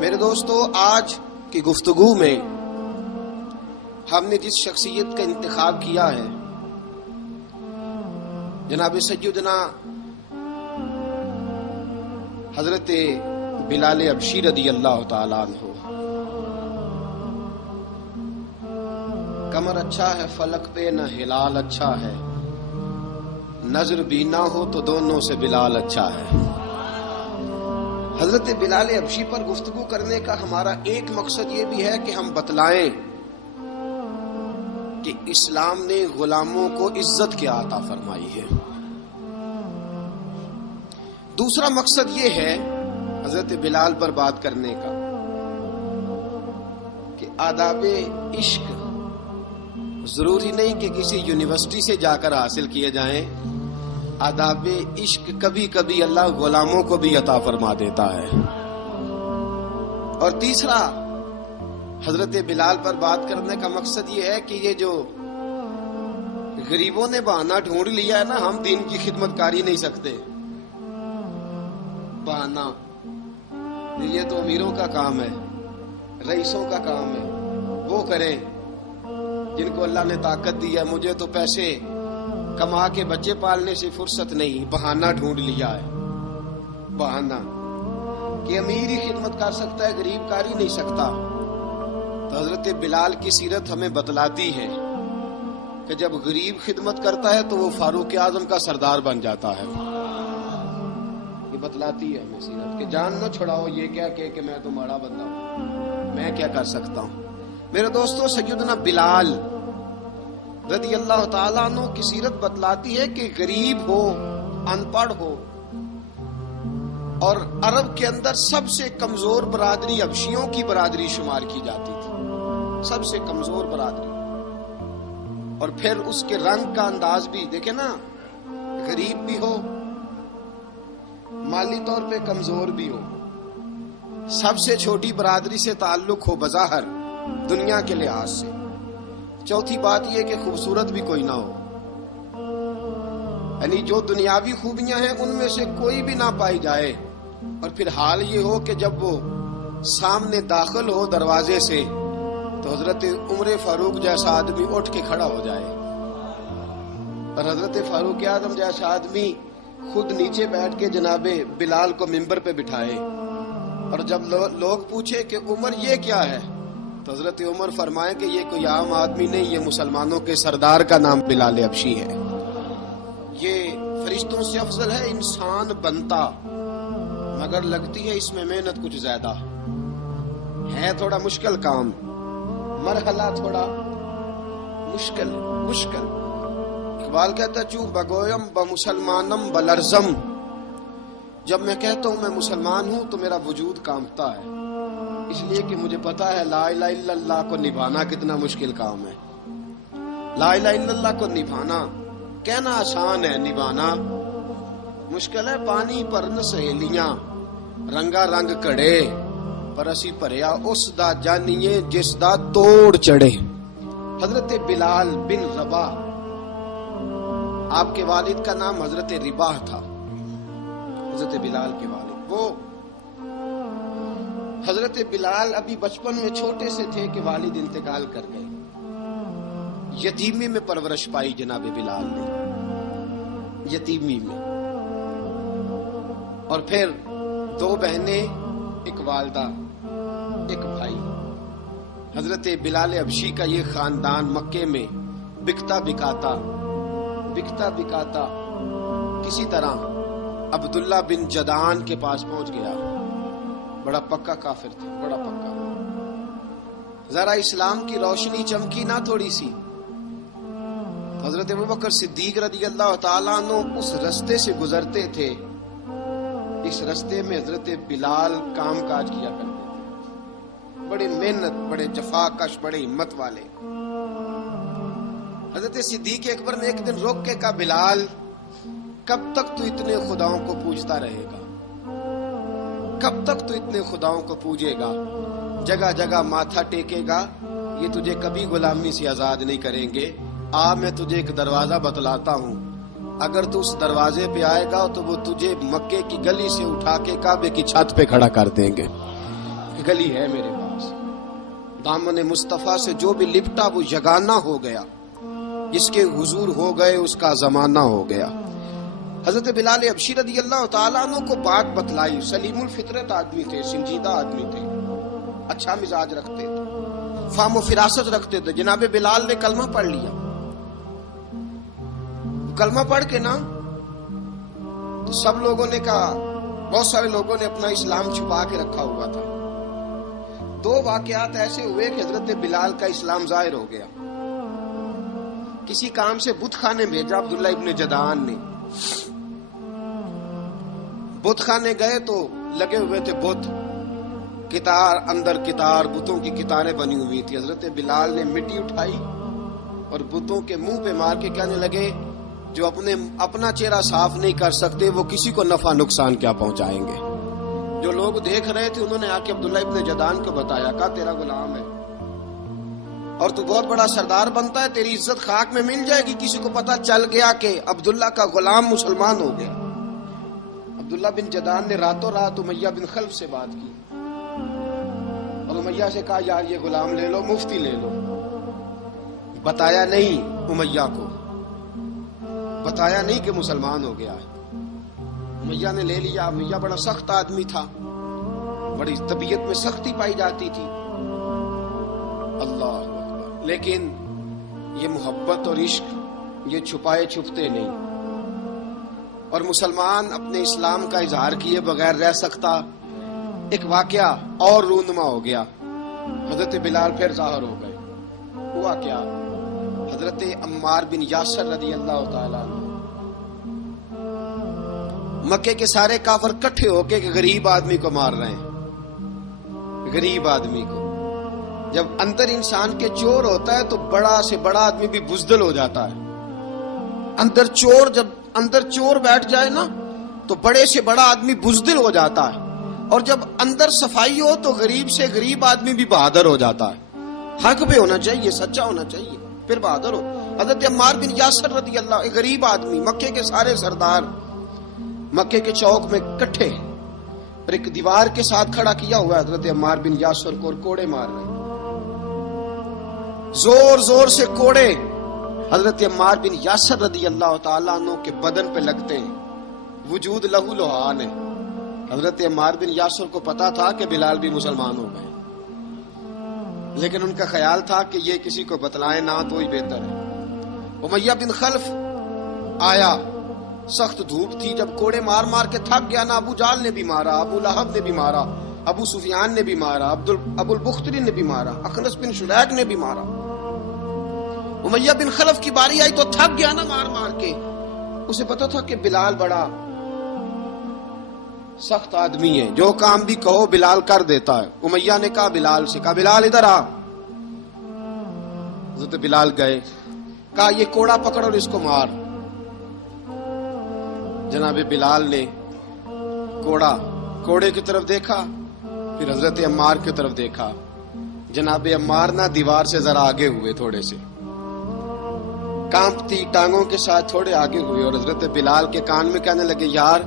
میرے دوستو، آج کی گفتگو میں ہم نے جس شخصیت کا انتخاب کیا ہے جناب سیدنا حضرت بلال حبشی رضی اللہ تعالیٰ عنہ۔ کمر اچھا ہے فلک پہ نہ ہلال اچھا ہے، نظر بھی نہ ہو تو دونوں سے بلال اچھا ہے۔ حضرت بلال حبشی پر گفتگو کرنے کا ہمارا ایک مقصد یہ بھی ہے کہ ہم بتلائیں کہ اسلام نے غلاموں کو عزت کیا عطا فرمائی ہے۔ دوسرا مقصد یہ ہے حضرت بلال پر بات کرنے کا کہ آداب عشق ضروری نہیں کہ کسی یونیورسٹی سے جا کر حاصل کیے جائیں، آداب عشق کبھی کبھی اللہ غلاموں کو بھی عطا فرما دیتا ہے۔ اور تیسرا حضرت بلال پر بات کرنے کا مقصد یہ ہے کہ یہ جو غریبوں نے بہانہ ڈھونڈ لیا ہے نا، ہم دین کی خدمت کر ہی نہیں سکتے، بہانہ یہ تو امیروں کا کام ہے، رئیسوں کا کام ہے، وہ کریں جن کو اللہ نے طاقت دی ہے۔ مجھے تو پیسے کما کے بچے پالنے سے فرصت نہیں، بہانہ ڈھونڈ لیا ہے، بہانہ کہ امیر ہی خدمت کر سکتا ہے، غریب کر ہی نہیں سکتا۔ تو حضرت بلال کی سیرت ہمیں بتلاتی ہے کہ جب غریب خدمت کرتا ہے تو وہ فاروق اعظم کا سردار بن جاتا ہے۔ یہ بتلاتی ہے ہمیں سیرت کہ جان نہ چھڑاؤ یہ کیا کہ میں تو ماڑا بندہ ہوں، میں کیا کر سکتا ہوں۔ میرے دوستو، سیدنا بلال رضی اللہ تعالیٰ عنہ کی سیرت بتلاتی ہے کہ غریب ہو، ان پڑھ ہو، اور عرب کے اندر سب سے کمزور برادری حبشیوں کی برادری شمار کی جاتی تھی، سب سے کمزور برادری۔ اور پھر اس کے رنگ کا انداز بھی دیکھیں نا، غریب بھی ہو، مالی طور پہ کمزور بھی ہو، سب سے چھوٹی برادری سے تعلق ہو بظاہر دنیا کے لحاظ سے۔ چوتھی بات یہ کہ خوبصورت بھی کوئی نہ ہو، یعنی جو دنیاوی خوبیاں ہیں ان میں سے کوئی بھی نہ پائی جائے، اور پھر حال یہ ہو کہ جب وہ سامنے داخل ہو دروازے سے تو حضرت عمر فاروق جیسا آدمی اٹھ کے کھڑا ہو جائے، اور حضرت فاروق اعظم جیسا آدمی خود نیچے بیٹھ کے جناب بلال کو منبر پہ بٹھائے، اور جب لوگ پوچھے کہ عمر یہ کیا ہے تو حضرت عمر فرمائے کہ یہ کوئی عام آدمی نہیں، یہ مسلمانوں کے سردار کا نام بلال حبشی ہے، یہ فرشتوں سے افضل ہے، انسان بنتا مگر لگتی ہے اس میں محنت کچھ زیادہ ہے، تھوڑا مشکل کام، مرحلہ تھوڑا مشکل۔ اقبال کہتا ہے چوں بگویم بمسلمانم بلرزم، جب میں کہتا ہوں میں مسلمان ہوں تو میرا وجود کانپتا ہے، اس لیے کہ مجھے پتا ہے لا الہ الا اللہ کو نبھانا کتنا مشکل کام ہے۔ لا الہ الا اللہ کو نبھانا، کہنا آسان ہے، نبھانا مشکل ہے۔ پانی پر نہ سہیلیاں رنگا رنگ کڑے، پر اسی پریا اس دا جانیے جس دا توڑ چڑھے۔ حضرت بلال بن رباح، آپ کے والد کا نام حضرت رباح تھا، حضرت بلال کے والد۔ وہ حضرت بلال ابھی بچپن میں چھوٹے سے تھے کہ والد انتقال کر گئے، یتیمی میں پرورش پائی جناب بلال نے، یتیمی میں، اور پھر 2 بہنیں، ایک والدہ، ایک بھائی۔ حضرت بلال حبشی کا یہ خاندان مکے میں بکتا بکاتا کسی طرح عبداللہ بن جدعان کے پاس پہنچ گیا۔ بڑا پکا کافر تھا، بڑا پکا۔ ذرا اسلام کی روشنی چمکی نہ تھوڑی سی، حضرت ابوبکر صدیق رضی اللہ تعالیٰ عنہ اس رستے سے گزرتے تھے، اس رستے میں حضرت بلال کام کاج کیا کرتے تھے، بڑے محنت، بڑے جفاکش، بڑے ہمت والے۔ حضرت صدیق اکبر نے ایک دن روک کے کہا بلال کب تک تو اتنے خداؤں کو پوجتا رہے گا، کب تک تو اتنے خداؤں کو پوجے گا، جگہ جگہ ماتھا ٹیکے گا، یہ تجھے کبھی غلامی سے آزاد نہیں کریں گے۔ میں تجھے ایک دروازہ بتلاتا ہوں، اگر تو اس دروازے پہ آئے گا تو وہ تجھے مکے کی گلی سے اٹھا کے کعبے کی چھت پہ کھڑا کر دیں گے۔ گلی ہے میرے پاس، دامن مصطفیٰ سے جو بھی لپٹا وہ یگانہ ہو گیا، جس کے حضور ہو گئے اس کا زمانہ ہو گیا۔ حضرت بلال حبشی رضی اللہ تعالیٰ عنہ کو بات بتلائی، سلیم الفطرت آدمی تھے، سنجیدہ آدمی تھے، اچھا مزاج رکھتے تھے، فہم و فراست رکھتے تھے۔ جناب بلال نے کلمہ پڑھ لیا، کلمہ پڑھ کے نا تو سب لوگوں نے کہا، بہت سارے لوگوں نے اپنا اسلام چھپا کے رکھا ہوا تھا۔ دو واقعات ایسے ہوئے کہ حضرت بلال کا اسلام ظاہر ہو گیا۔ کسی کام سے بت خانے بھیجا عبداللہ ابن جدعان نے، بت خانے گئے تو لگے ہوئے تھے بت، کتار اندر کتار، بتوں کی کتاریں بنی ہوئی تھی۔ حضرت بلال نے مٹی اٹھائی اور بتوں کے منہ پہ مار کے کہنے لگے، جو اپنا چہرہ صاف نہیں کر سکتے وہ کسی کو نفع نقصان کیا پہنچائیں گے۔ جو لوگ دیکھ رہے تھے انہوں نے آ کے عبداللہ ابن جدعان کو بتایا، کہا تیرا غلام ہے اور تو بہت بڑا سردار بنتا ہے، تیری عزت خاک میں مل جائے گی۔ کسی کو پتا چل گیا کہ عبداللہ کا غلام مسلمان ہو گیا۔ عبداللہ بن جدعان نے راتوں رات امیہ بن خلف سے بات کی اور امیہ سے کہا، یار یہ غلام لے لو، مفتی لے لو۔ بتایا نہیں امیہ کو، بتایا نہیں کہ مسلمان ہو گیا ہے۔ امیہ نے لے لیا۔ امیہ بڑا سخت آدمی تھا، بڑی طبیعت میں سختی پائی جاتی تھی، اللہ اکبر۔ لیکن یہ محبت اور عشق یہ چھپائے چھپتے نہیں، اور مسلمان اپنے اسلام کا اظہار کیے بغیر رہ سکتا۔ ایک واقعہ اور رونما ہو گیا، حضرت بلال پھر ظاہر ہو گئے۔ ہوا کیا؟ حضرت عمار بن یاسر رضی اللہ تعالیٰ عنہ، مکے کے سارے کافر کٹھے ہو کے غریب آدمی کو مار رہے ہیں، غریب آدمی کو۔ جب اندر انسان کے چور ہوتا ہے تو بڑا سے بڑا آدمی بھی بزدل ہو جاتا ہے۔ جب اندر چور بیٹھ جائے نا تو بڑے سے بڑا آدمی بزدل ہو جاتا ہے، اور جب اندر صفائی ہو تو غریب سے غریب آدمی بھی بہادر ہو جاتا ہے۔ حق پہ ہونا چاہیے، سچا ہونا چاہیے، پھر بہادر ہو۔ حضرت عمار بن یاسر رضی اللہ، ایک غریب آدمی، مکے کے سارے سردار مکے کے چوک میں کٹھے اور ایک دیوار کے ساتھ کھڑا کیا ہوا ہے حضرت عمار بن یاسر کو، اور کوڑے مار رہے ہیں، زور زور سے کوڑے حضرت عمار بن یاسر رضی اللہ تعالیٰ عنہ کے بدن پہ لگتے ہیں، وجود لہو لہان ہے۔ حضرت عمار بن یاسر کو پتا تھا کہ بلال بھی مسلمان ہو گئے، لیکن ان کا خیال تھا کہ یہ کسی کو بتلائے نہ تو ہی بہتر ہے۔ امیہ بن خلف آیا، سخت دھوپ تھی، جب کوڑے مار مار کے تھک گیا نا، ابو جال نے بھی مارا، ابو لہب نے بھی مارا، ابو سفیان نے بھی مارا، ابو البختری نے بھی مارا، اخنس بن شلیک نے بھی مارا۔ امیہ بن خلف کی باری آئی تو تھک گیا نا مار مار کے، اسے پتا تھا کہ بلال بڑا سخت آدمی ہے، جو کام بھی کہو بلال کر دیتا ہے۔ امیہ نے کہا بلال سے، کہا بلال ادھر آ۔ حضرت بلال گئے، کہا یہ کوڑا پکڑ اور اس کو مار۔ جناب بلال نے کوڑے کی طرف دیکھا، پھر حضرت عمار کی طرف دیکھا۔ جناب عمار نہ دیوار سے ذرا آگے ہوئے، تھوڑے سے کانپتی ٹانگوں کے ساتھ تھوڑے آگے ہوئے، اور حضرت بلال کے کان میں کہنے لگے، یار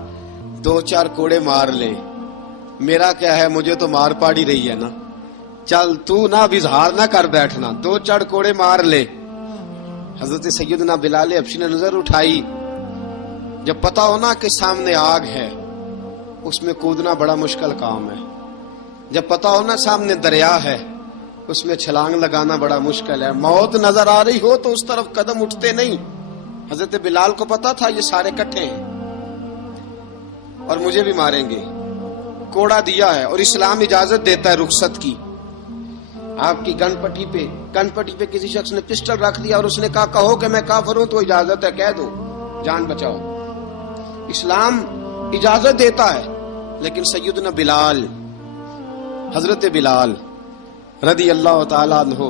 2-4 کوڑے مار لے، میرا کیا ہے، مجھے تو مار پاڑی رہی ہے نا، چل تو نہ اب اظہار نہ کر بیٹھنا، 2-4 کوڑے مار لے۔ حضرت سیدنا بلال حبشی نے نظر اٹھائی، جب پتا ہونا کہ سامنے آگ ہے اس میں کودنا بڑا مشکل کام ہے، جب پتا ہونا سامنے دریا ہے اس میں چھلانگ لگانا بڑا مشکل ہے، موت نظر آ رہی ہو تو اس طرف قدم اٹھتے نہیں۔ حضرت بلال کو پتا تھا یہ سارے کٹھے ہیں اور مجھے بھی ماریں گے، کوڑا دیا ہے، اور اسلام اجازت دیتا ہے رخصت کی۔ آپ کی گن پٹی پہ کسی شخص نے پسٹل رکھ دیا اور اس نے کہا کہو کہ میں کافر ہوں تو اجازت ہے، کہہ دو، جان بچاؤ، اسلام اجازت دیتا ہے۔ لیکن سیدنا بلال، حضرت بلال رضی اللہ تعالیٰ عنہ،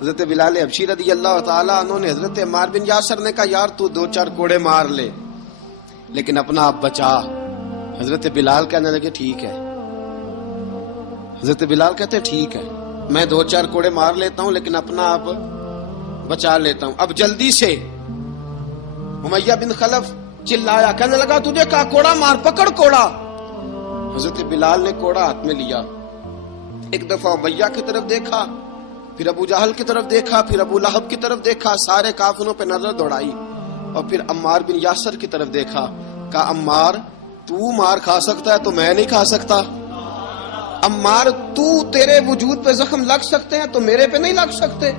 حضرت بلال حبشی رضی اللہ تعالیٰ عنہ نے حضرت عمار بن یاسر نے کہا یار تو 2-4 کوڑے مار لے لیکن اپنا آپ بچا۔ حضرت بلال کہنے لگے ٹھیک ہے، حضرت بلال کہتے ٹھیک ہے، میں 2-4 کوڑے مار لیتا ہوں لیکن اپنا آپ بچا لیتا ہوں۔ اب جلدی سے امیہ بن خلف چلایا، کہنے لگا تجھے کہا کوڑا مار، پکڑ کوڑا۔ حضرت بلال نے کوڑا ہاتھ میں لیا، ایک دفعہ امیہ کی طرف دیکھا، پھر ابو جہل کی طرف دیکھا، پھر ابو لہب کی طرف دیکھا، سارے کافروں پہ نظر دوڑائی، اور پھر عمار بن یاسر کی طرف دیکھا، کہا عمار تو مار کھا سکتا ہے تو میں نہیں کھا سکتا؟ عمار تیرے وجود پہ زخم لگ سکتے ہیں تو میرے پہ نہیں لگ سکتے؟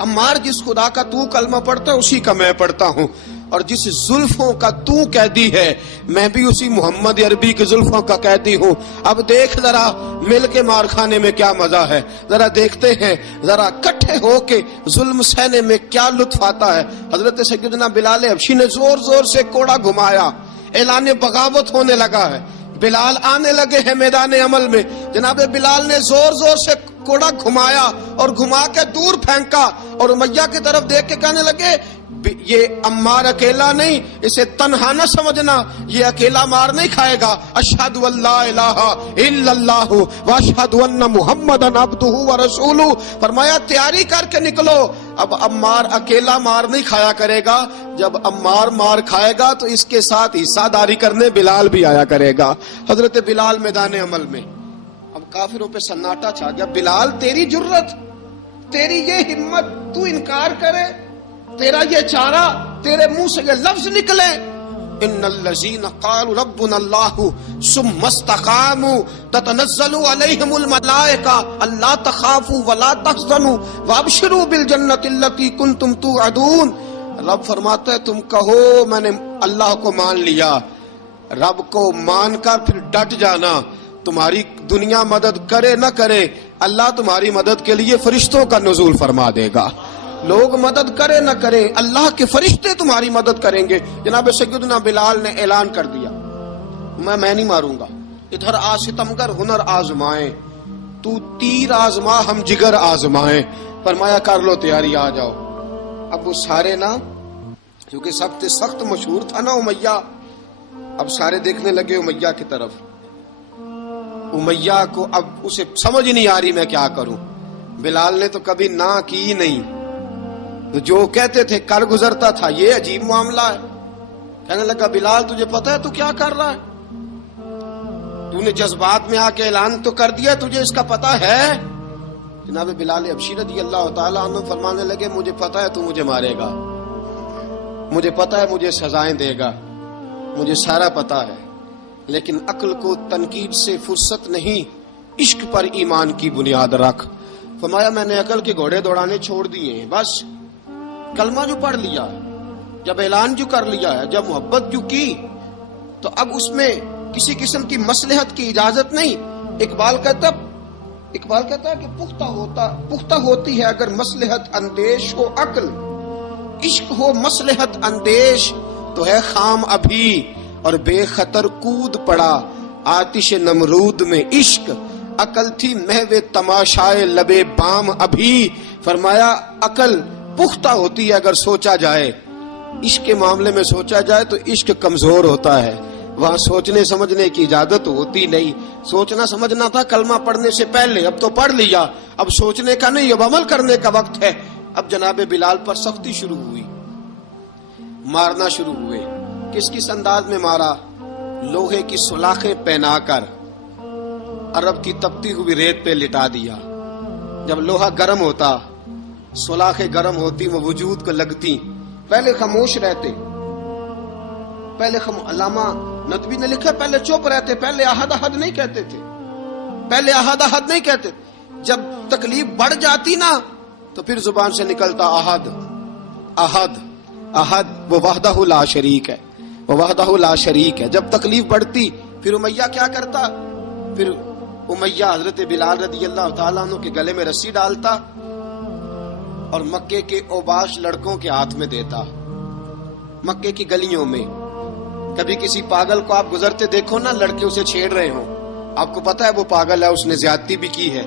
عمار جس خدا کا تو کلمہ پڑھتا ہے اسی کا میں پڑھتا ہوں، اور جس زلفوں کا تو قیدی ہے میں بھی اسی محمد عربی کے زلفوں کا قیدی ہوں۔ اب دیکھ ذرا مل کے مار کھانے میں کیا مزہ ہے، ذرا دیکھتے ہیں ذرا اکٹھے ہو کے ظلم سہنے میں کیا لطف آتا ہے۔ حضرت سیدنا بلال حبشی نے زور زور سے کوڑا گھمایا، اعلان بغاوت ہونے لگا ہے، بلال آنے لگے ہیں میدان عمل میں، جناب بلال نے زور زور سے کوڑا گھمایا اور گھما کے دور پھینکا، اور امیہ کی طرف دیکھ کے کہنے لگے یہ عمار اکیلا نہیں، اسے تنہا نہ سمجھنا، یہ اکیلا مار نہیں کھائے گا۔ اشہد ان لا الہ الا اللہ واشہد ان محمدن عبدہ ورسولہ، فرمایا تیاری کر کے نکلو، اب عمار اکیلا مار نہیں کھایا کرے گا، جب عمار مار کھائے گا تو اس کے ساتھ حصہ داری کرنے بلال بھی آیا کرے گا۔ حضرت بلال میدان عمل میں، اب کافروں پہ سناٹا چھا گیا۔ بلال تیری جرت، تیری یہ ہمت، تو انکار کرے، تیرا یہ چارہ، تیرے منہ سے یہ لفظ نکلے، ان الذین قالوا ربنا اللہ ثم استقاموا تتنزل علیہم الملائکہ الا تخافوا ولا تحزنوا وابشروا بالجنۃ التی کنتم توعدون۔ رب فرماتا ہے تم کہو میں نے اللہ کو مان لیا، رب کو مان کر پھر ڈٹ جانا، تمہاری دنیا مدد کرے نہ کرے اللہ تمہاری مدد کے لیے فرشتوں کا نزول فرما دے گا، لوگ مدد کرے نہ کرے اللہ کے فرشتے تمہاری مدد کریں گے۔ جناب سیدنا بلال نے اعلان کر دیا میں نہیں ماروں گا، ادھر آ ستمگر ہنر آزمائیں، تو تیر آزما ہم جگر آزمائیں، فرمایا کر لو تیاری آ جاؤ۔ اب وہ سارے نا، کیونکہ سخت مشہور تھا نا امیہ، اب سارے دیکھنے لگے امیہ کی طرف، امیہ کو اب اسے سمجھ نہیں آ رہی میں کیا کروں۔ بلال نے تو کبھی نہ کی نہیں، جو کہتے تھے کر گزرتا تھا، یہ عجیب معاملہ ہے۔ کہنے لگا بلال تجھے پتا ہے تو کیا کر رہا ہے؟ تو نے جذبات میں آ کے اعلان تو کر دیا، تجھے اس کا پتا ہے؟ جناب بلال حبشی رضی اللہ تعالیٰ عنہ فرمانے لگے مجھے پتا ہے تو مجھے مارے گا، مجھے پتا ہے مجھے سزائیں دے گا، مجھے سارا پتا ہے، لیکن عقل کو تنقید سے فرصت نہیں، عشق پر ایمان کی بنیاد رکھ۔ فرمایا میں نے عقل کے گھوڑے دوڑانے چھوڑ دیے ہیں، بس کلمہ جو پڑھ لیا ہے، جب اعلان جو کر لیا ہے، جب محبت جو کی تو اب اس میں کسی قسم کی مصلحت کی اجازت نہیں۔ اقبال کہتا ہے کہ پختہ ہوتی ہے اگر مصلحت اندیش ہو عقل، عشق ہو مصلحت اندیش تو ہے خام ابھی، اور بے خطر کود پڑا آتش نمرود میں عشق، عقل تھی محو تماشائے لبے بام ابھی۔ فرمایا عقل پختہ ہوتی ہے اگر سوچا جائے، عشق کے معاملے میں سوچا جائے تو عشق کمزور ہوتا ہے، وہاں سوچنے سمجھنے کی اجازت ہوتی نہیں۔ سوچنا سمجھنا تھا کلمہ پڑھنے سے پہلے، اب تو پڑھ لیا، اب سوچنے کا نہیں، اب عمل کرنے کا وقت ہے۔ اب جناب بلال پر سختی شروع ہوئی، مارنا شروع ہوئے۔ کس انداز میں مارا؟ لوہے کی سلاخیں پہنا کر عرب کی تپتی ہوئی ریت پہ لٹا دیا۔ جب لوہا گرم ہوتا، سلاخیں گرم ہوتی، وہ وجود کو لگتی، پہلے خاموش رہتے، علامہ ندوی نے لکھا پہلے چپ رہتے، پہلے احد احد نہیں کہتے تھے، نہیں کہتے، جب تکلیف بڑھ جاتی نا تو پھر زبان سے نکلتا احد احد احد، وہ وحدہ لا شریک ہے، جب تکلیف بڑھتی پھر امیہ کیا کرتا؟ پھر امیہ حضرت بلال رضی اللہ تعالیٰ عنہ کے گلے میں رسی ڈالتا اور مکے کے اوباش لڑکوں کے ہاتھ میں دیتا۔ مکے کی گلیوں میں کبھی کسی پاگل کو آپ گزرتے دیکھو نا، لڑکے اسے چھیڑ رہے ہوں، آپ کو پتا ہے وہ پاگل ہے، اس نے زیادتی بھی کی ہے،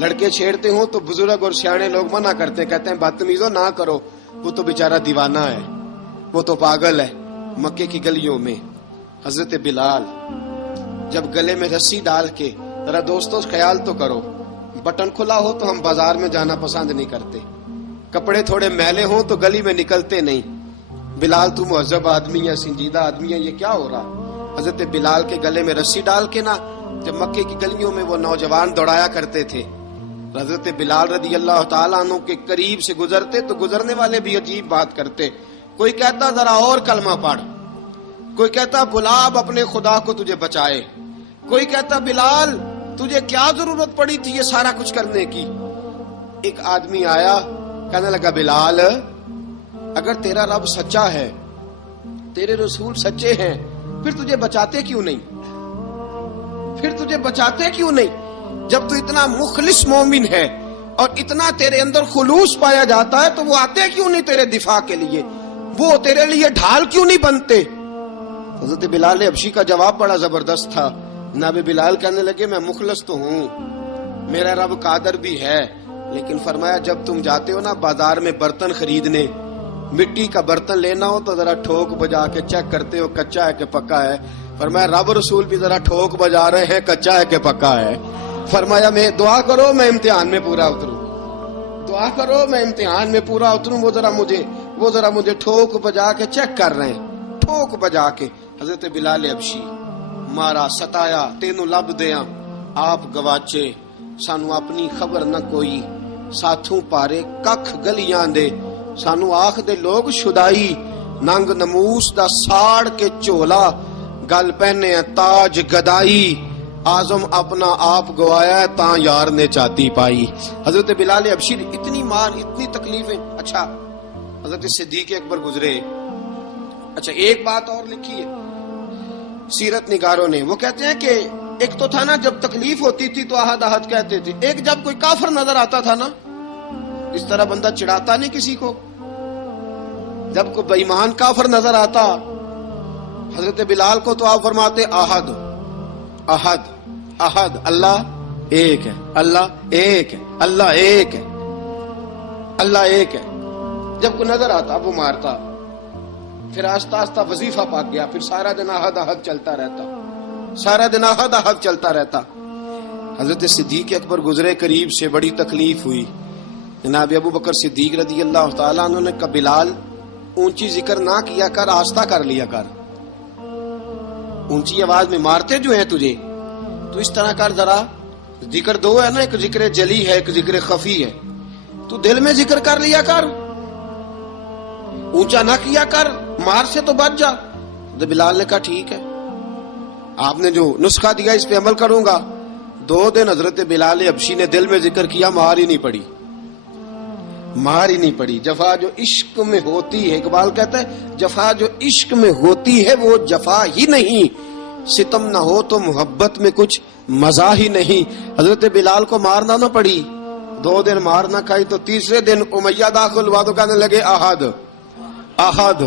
لڑکے چھیڑتے ہوں تو بزرگ اور سیانے لوگ منع کرتے، کہتے ہیں بدتمیزوں نہ کرو، وہ تو بیچارہ دیوانہ ہے، وہ تو پاگل ہے۔ مکے کی گلیوں میں حضرت بلال جب گلے میں رسی ڈال کے، ذرا دوستوں خیال تو کرو، بٹن کھلا ہو تو ہم بازار میں جانا پسند نہیں کرتے، کپڑے تھوڑے میلے ہوں تو گلی میں نکلتے نہیں۔ بلال تو مہذب آدمی ہے، سنجیدہ آدمی ہے، یہ کیا ہو رہا؟ حضرت بلال کے گلے میں رسی ڈال کے نا جب مکے کی گلیوں میں وہ نوجوان دوڑایا کرتے تھے، حضرت بلال رضی اللہ تعالیٰ عنہ کے قریب سے گزرتے تو گزرنے والے بھی عجیب بات کرتے. کوئی کہتا ذرا اور کلمہ پڑھ، کوئی کہتا بلا اب اپنے خدا کو تجھے بچائے، کوئی کہتا بلال تجھے کیا ضرورت پڑی تھی یہ سارا کچھ کرنے کی. ایک آدمی آیا کہنے لگا بلال اگر تیرا رب سچا ہے، تیرے رسول سچے ہیں، پھر تجھے بچاتے کیوں نہیں؟ پھر تجھے بچاتے کیوں نہیں؟ جب تو اتنا مخلص مومن ہے اور اتنا تیرے اندر خلوص پایا جاتا ہے تو وہ آتے کیوں نہیں تیرے دفاع کے لیے؟ وہ تیرے لیے ڈھال کیوں نہیں بنتے؟ حضرت بلال حبشی کا جواب بڑا زبردست تھا. جناب بلال کہنے لگے میں مخلص تو ہوں، میرا رب قادر بھی ہے، لیکن فرمایا جب تم جاتے ہو نا بازار میں برتن خریدنے، مٹی کا برتن لینا ہو تو ذرا ٹھوک بجا کے چیک کرتے ہو کچا ہے کہ پکا ہے. فرمایا رب رسول بھی ذرا ٹھوک بجا رہے ہیں کچا ہے کہ پکا ہے. فرمایا میں دعا کرو میں امتحان میں پورا اتروں، دعا کرو میں امتحان میں پورا اتروں. وہ ذرا مجھے ٹھوک بجا کے چیک کر رہے ہیں، ٹھوک بجا کے. حضرت بلال حبشی مارا ستایا تینوں لب دیاں آپ گواچے، سانو اپنی خبر نہ کوئی، ساتھوں پارے ککھ گلیاں دے، سانو آخ دے لوگ شدائی، ننگ نموس دا ساڑ کے چولا، گل پہنے تاج گدائی، آزم اپنا آپ گوایا تاں یار نے چاتی پائی. حضرت بلال حبشی اتنی مار اتنی تکلیفیں. اچھا حضرت صدیق اکبر گزرے. اچھا ایک بات اور لکھی ہے سیرت نگاروں نے، وہ کہتے ہیں کہ ایک تو تھا نا جب تکلیف ہوتی تھی تو احد احد کہتے تھے، ایک جب کوئی کافر نظر آتا تھا نا اس طرح بندہ چڑھاتا نہیں کسی کو، جب کوئی بے ایمان کافر نظر آتا حضرت بلال کو تو آپ فرماتے احد احد احد، اللہ ایک ہے، اللہ ایک ہے، اللہ ایک ہے، اللہ ایک ہے. جب کوئی نظر آتا وہ مارتا، پھر آہستہ آہستہ وظیفہ پاک گیا، پھر سارا دن احد احد چلتا رہتا، سارا دن احد احد چلتا رہتا. حضرت صدیق اکبر گزرے قریب سے، بڑی تکلیف ہوئی. جناب ابو بکر صدیق رضی اللہ تعالیٰ عنہ نے کہا بلال اونچی ذکر نہ کیا کر، آہستہ کر لیا کر، اونچی آواز میں مارتے جو ہیں تجھے تو اس طرح کر، ذرا ذکر دو ہے نا، ایک ذکر جلی ہے ایک ذکر خفی ہے، تو دل میں ذکر کر لیا کر، اونچا نہ کیا کر، مار سے تو بچ جا. تو بلال نے کہا ٹھیک ہے، آپ نے جو نسخہ دیا اس پہ عمل کروں گا. 2 دن حضرت بلال حبشی نے دل میں ذکر کیا، مار ہی نہیں پڑی، مار ہی نہیں پڑی. جفا جو عشق میں ہوتی ہے، اقبال کہتا ہے جفا جو عشق میں ہوتی ہے وہ جفا ہی نہیں، ستم نہ ہو تو محبت میں کچھ مزہ ہی نہیں. حضرت بلال کو مارنا نہ پڑی، 2 دن مار نہ کھائی تو تیسرے دن امیہ داخل ہوا تو کہنے لگے احد احد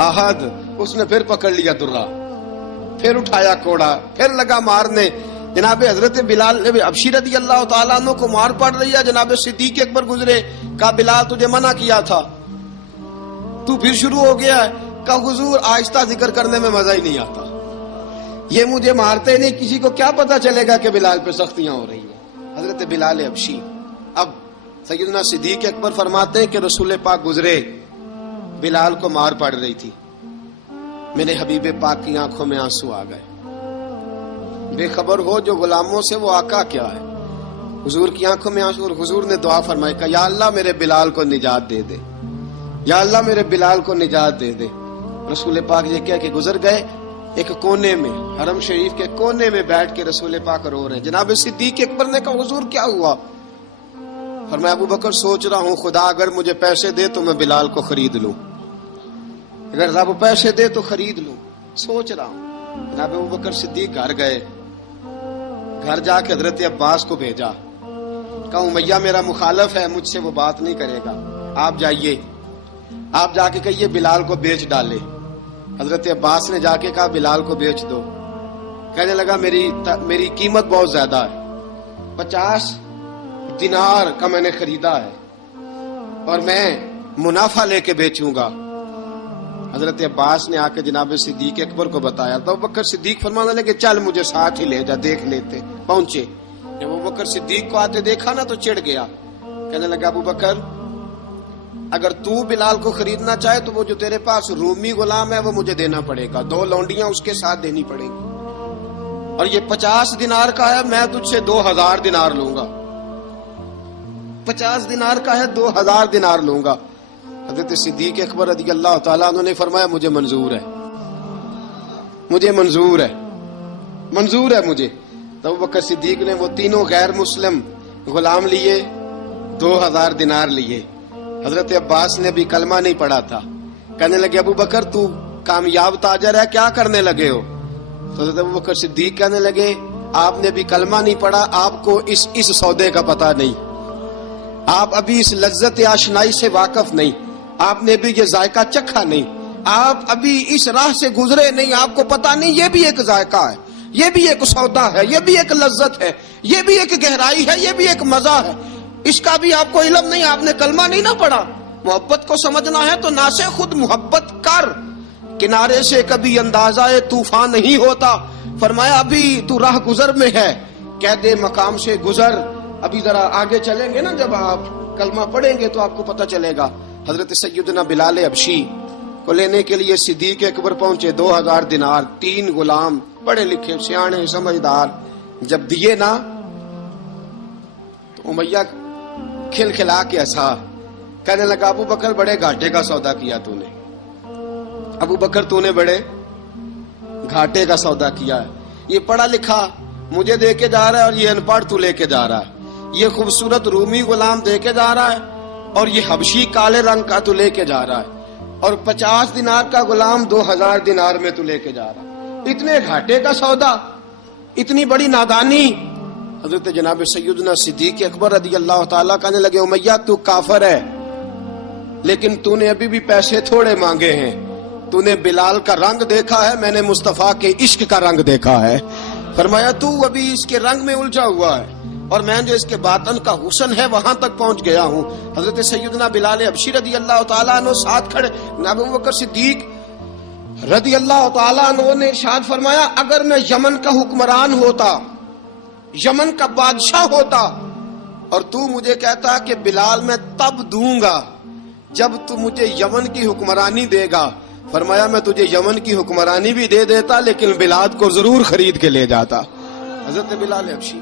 احد. اس نے پھر پکڑ لیا درہ، پھر اٹھایا کوڑا، پھر لگا مارنے. جناب حضرت بلال حبشی رضی اللہ تعالیٰ عنہ کو مار پڑ رہی ہے. جناب صدیق اکبر گزرے، کہا بلال تجھے منع کیا تھا، تو پھر شروع ہو گیا ہے. کہا حضور آہستہ ذکر کرنے میں مزہ ہی نہیں آتا، یہ مجھے مارتے نہیں، کسی کو کیا پتا چلے گا کہ بلال پہ سختیاں ہو رہی ہیں. حضرت بلال حبشی. اب سیدنا صدیق اکبر فرماتے ہیں کہ رسول پاک گزرے، بلال کو مار پڑ رہی تھی، میرے حبیب پاک کی آنکھوں میں آنسو آ گئے. بے خبر ہو جو غلاموں سے وہ آقا کیا ہے. حضور کی آنکھوں میں آنسو، اور حضور نے دعا فرمائی کہ یا اللہ میرے بلال کو نجات دے دے، یا اللہ میرے بلال کو نجات دے دے. رسول پاک یہ کہہ کے گزر گئے. ایک کونے میں حرم شریف کے کونے میں بیٹھ کے رسول پاک رو رہے ہیں. جناب صدیق اکبر نے کہا حضور کیا ہوا؟ فرمایا ابو بکر سوچ رہا ہوں خدا اگر مجھے پیسے دے تو میں بلال کو خرید لوں، اگر رب پیسے دے تو خرید لوں، سوچ رہا ہوں. جناب ابو بکر صدیق گھر گئے، گھر جا کے حضرت عباس کو بھیجا، کہا امیہ میرا مخالف ہے، مجھ سے وہ بات نہیں کرے گا، آپ جائیے، آپ جا کے کہیے بلال کو بیچ ڈالے. حضرت عباس نے جا کے کہا بلال کو بیچ دو. کہنے لگا میری قیمت بہت زیادہ ہے، 50 دینار کا میں نے خریدا ہے اور میں منافع لے کے بیچوں گا. حضرت عباس نے آ کے جناب صدیق اکبر کو بتایا تو ابو بکر صدیق فرمانے لگے چل مجھے ساتھ ہی لے جا، دیکھ لیتے. پہنچے، جب ابو بکر صدیق کو آتے دیکھا نا تو چڑ گیا. کہنے لگا ابو بکر اگر تو بلال کو خریدنا چاہے تو وہ جو تیرے پاس رومی غلام ہے وہ مجھے دینا پڑے گا، 2 لونڈیاں اس کے ساتھ دینی پڑے گی. اور یہ 50 دینار کا ہے، میں تجھ سے 2000 دینار لوں گا. 50 دینار کا ہے، 2000 دینار لوں گا. حضرت صدیق اکبر رضی اللہ تعالیٰ عنہ نے فرمایا مجھے منظور ہے، مجھے منظور ہے، منظور ہے مجھے. تو ابو بکر صدیق نے وہ تینوں غیر مسلم غلام لیے، 2000 دینار لیے. حضرت عباس نے بھی کلمہ نہیں پڑھا تھا. کہنے لگے ابو بکر تو کامیاب تاجر ہے، کیا کرنے لگے ہو؟ تو حضرت ابو بکر صدیق کہنے لگے آپ نے بھی کلمہ نہیں پڑھا، آپ کو اس سودے کا پتہ نہیں، آپ ابھی اس لذت آشنائی سے واقف نہیں، آپ نے بھی یہ ذائقہ چکھا نہیں، آپ ابھی اس راہ سے گزرے نہیں، آپ کو پتہ نہیں یہ بھی ایک ذائقہ ہے، یہ بھی ایک سودا ہے، یہ بھی ایک لذت ہے، یہ بھی ایک گہرائی ہے، یہ بھی ایک مزہ ہے. اس کا بھی آپ کو علم نہیں، آپ نے کلمہ نہیں نہ پڑھا. محبت کو سمجھنا ہے تو نہ سے خود محبت کر، کنارے سے کبھی اندازہ طوفان نہیں ہوتا. فرمایا ابھی تو راہ گزر میں ہے، کہہ دے مقام سے گزر. ابھی ذرا آگے چلیں گے نا، جب آپ کلمہ پڑھیں گے تو آپ کو پتہ چلے گا. حضرت سیدنا بلال حبشی کو لینے کے لیے صدیق اکبر پہنچے. 2000 دینار، 3 غلام پڑھے لکھے سیانے سمجھدار. جب دیے نا تو امیہ کھل کھلا کے ہنسا، کہنے لگا ابو بکر بڑے گھاٹے کا سودا کیا تو نے، ابو بکر تو نے بڑے گھاٹے کا سودا کیا ہے. یہ پڑھا لکھا مجھے دے کے جا رہا ہے اور یہ ان پڑھ تو لے کے جا رہا ہے. یہ خوبصورت رومی غلام دے کے جا رہا ہے اور یہ حبشی کالے رنگ کا تو لے کے جا رہا ہے، اور 50 دینار کا غلام 2000 دینار میں تو لے کے جا رہا ہے. اتنے گھاٹے کا سودا، اتنی بڑی نادانی. حضرت جناب سیدنا صدیق اکبر رضی اللہ تعالیٰ کہنے لگے امیہ تو کافر ہے، لیکن تو نے ابھی بھی پیسے تھوڑے مانگے ہیں. تو نے بلال کا رنگ دیکھا ہے، میں نے مصطفیٰ کے عشق کا رنگ دیکھا ہے. فرمایا تو ابھی اس کے رنگ میں الجھا ہوا ہے، اور میں جو اس کے باطن کا حسن ہے وہاں تک پہنچ گیا ہوں. حضرت سیدنا بلال حبشی رضی اللہ تعالیٰ عنہ ساتھ کھڑے. ابو بکر صدیق رضی اللہ تعالیٰ عنہ نے ارشاد فرمایا اگر میں یمن کا حکمران ہوتا، یمن کا بادشاہ ہوتا، اور تو مجھے کہتا کہ بلال میں تب دوں گا جب تو مجھے یمن کی حکمرانی دے گا. فرمایا میں تجھے یمن کی حکمرانی بھی دے دیتا لیکن بلاد کو ضرور خرید کے لے جاتا. حضرت بلال حبشی